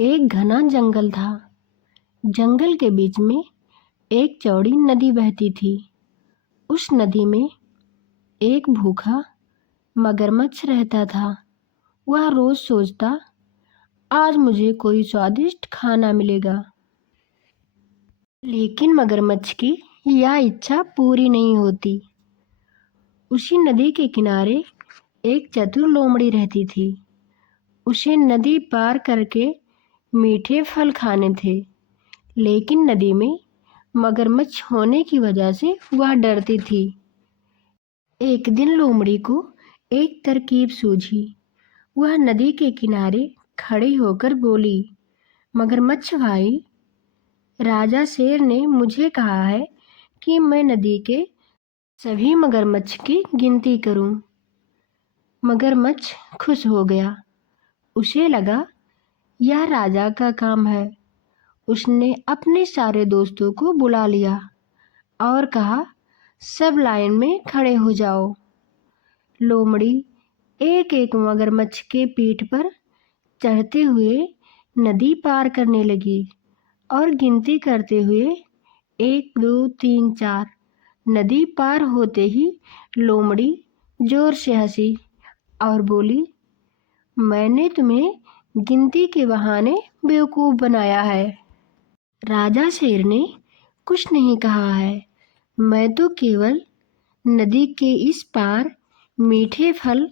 एक घना जंगल था। जंगल के बीच में एक चौड़ी नदी बहती थी। उस नदी में एक भूखा मगरमच्छ रहता था। वह रोज सोचता, आज मुझे कोई स्वादिष्ट खाना मिलेगा। लेकिन मगरमच्छ की यह इच्छा पूरी नहीं होती। उसी नदी के किनारे एक चतुर लोमड़ी रहती थी। उसे नदी पार करके मीठे फल खाने थे, लेकिन नदी में मगरमच्छ होने की वजह से वह डरती थी। एक दिन लोमड़ी को एक तरकीब सूझी। वह नदी के किनारे खड़ी होकर बोली, मगरमच्छ भाई, राजा शेर ने मुझे कहा है कि मैं नदी के सभी मगरमच्छ की गिनती करूं। मगरमच्छ खुश हो गया। उसे लगा यह राजा का काम है। उसने अपने सारे दोस्तों को बुला लिया और कहा, सब लाइन में खड़े हो जाओ। लोमड़ी एक एक मगरमच्छ के पीठ पर चढ़ते हुए नदी पार करने लगी और गिनती करते हुए 1 2 3 4। नदी पार होते ही लोमड़ी जोर से हंसी और बोली, मैंने तुम्हें गिनती के बहाने बेवकूफ बनाया है। राजा शेर ने कुछ नहीं कहा है। मैं तो केवल नदी के इस पार मीठे फल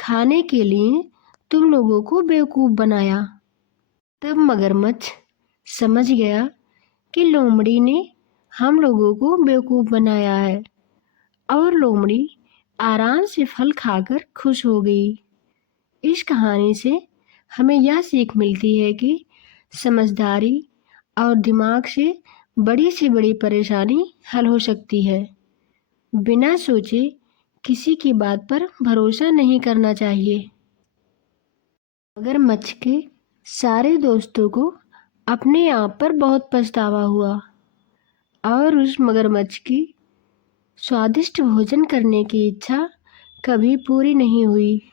खाने के लिए तुम लोगों को बेवकूफ बनाया। तब मगरमच्छ समझ गया कि लोमड़ी ने हम लोगों को बेवकूफ बनाया है और लोमड़ी आराम से फल खाकर खुश हो गई। इस कहानी से हमें यह सीख मिलती है कि समझदारी और दिमाग से बड़ी परेशानी हल हो सकती है। बिना सोचे किसी की बात पर भरोसा नहीं करना चाहिए। मगरमच्छ के सारे दोस्तों को अपने आप पर बहुत पछतावा हुआ और उस मगरमच्छ की स्वादिष्ट भोजन करने की इच्छा कभी पूरी नहीं हुई।